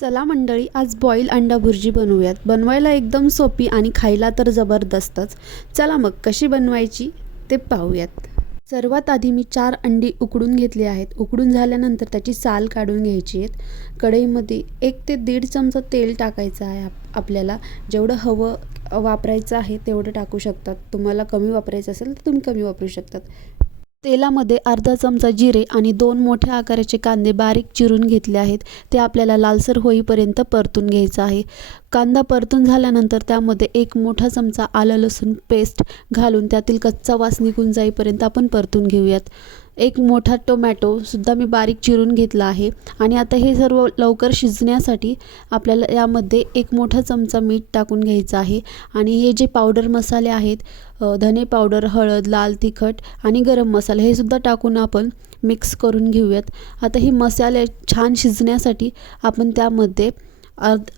चला मंडळी, आज बॉईल अंडा भुर्जी बनवूयात. बनवायला एकदम सोपी आणि खायला तर जबरदस्तच. चला मग कशी बनवायची ते पाहूयात. सर्वात आधी मी 4 अंडी उकडून घेतली आहेत. उकडून झाल्यानंतर त्याची साल काढून घ्यायची आहेत. कढईमध्ये 1 ते 1.5 चमचा तेल टाकायचं आहे. आपल्याला जेवढं हवं वापरायचं आहे तेवढं टाकू शकतात. तुम्हाला कमी वापरायचं असेल तर तुम्ही कमी वापरू शकतात. तेलामध्ये अर्धा चमचा जिरे आणि 2 मोठ्या आकाराचे कांदे बारीक चिरून घेतले आहेत. ते आपल्याला लालसर होईपर्यंत परतून घ्यायचं आहे. कांदा परतून झाल्यानंतर त्यामध्ये 1 मोठा चमचा आलं लसूण पेस्ट घालून त्यातील कच्चा वास निघून जाईपर्यंत आपण परतून घेऊयात. 1 मोठा टोमॅटोसुद्धा मी बारीक चिरून घेतला आहे. आणि आता हे सर्व लवकर शिजण्यासाठी आपल्याला यामध्ये 1 मोठा चमचा मीठ टाकून घ्यायचं आहे. आणि हे जे पावडर मसाले आहेत, धने पावडर, हळद, लाल तिखट आणि गरम मसाला हे सुद्धा टाकून आपण मिक्स करून घेऊयात. आता हे मसाले छान शिजण्यासाठी आपण त्यामध्ये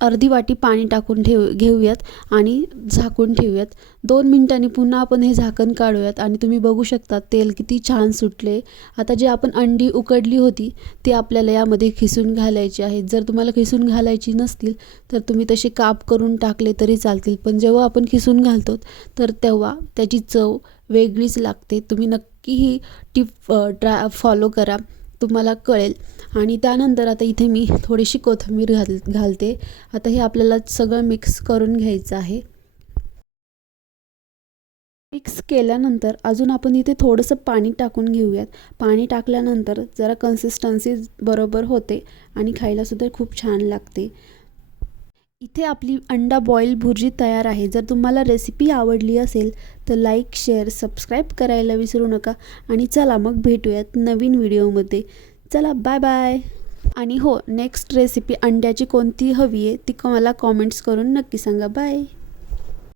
अर्धी वाटी पाणी टाकून घेऊयात आणि झाकून ठेवूयात. 2 मिनिटांनी पुन्हा आपण हे झाकण काढूयात आणि तुम्ही बघू शकता तेल किती छान सुटले. आता जे आपण अंडी उकडली होती ती आपल्याला यामध्ये खिसून घालायची आहेत. जर तुम्हाला खिसून घालायची नसतील तर तुम्ही तसे काप करून टाकले तरी चालतील, पण जेव्हा आपण खिसून घालतो तर तेव्हा त्याची चव वेगळीच लागते. तुम्ही नक्की ही टिप फॉलो करा, तुम्हाला कळेल. आणि त्यानंतर आता इथे मी थोडीशी कोथिंबीर घालते. आता हे आपल्याला सगळं मिक्स करून घ्यायचं आहे. मिक्स केल्यानंतर अजून आपण इथे थोडंसं पाणी टाकून घेऊयात. पाणी टाकल्यानंतर जरा कन्सिस्टन्सी बरोबर होते आणि खायलासुद्धा खूप छान लागते. इथे आपली अंडा बॉईल भुर्जी तयार आहे. जर तुम्हाला रेसिपी आवडली असेल तर लाईक, शेअर, सबस्क्राईब करायला विसरू नका. आणि चला मग भेटूयात नवीन व्हिडिओमध्ये. चला बाय बाय. आणि हो, नेक्स्ट रेसिपी अंड्याची कोणती हवी आहे ती मला कॉमेंट्स करून नक्की सांगा. बाय.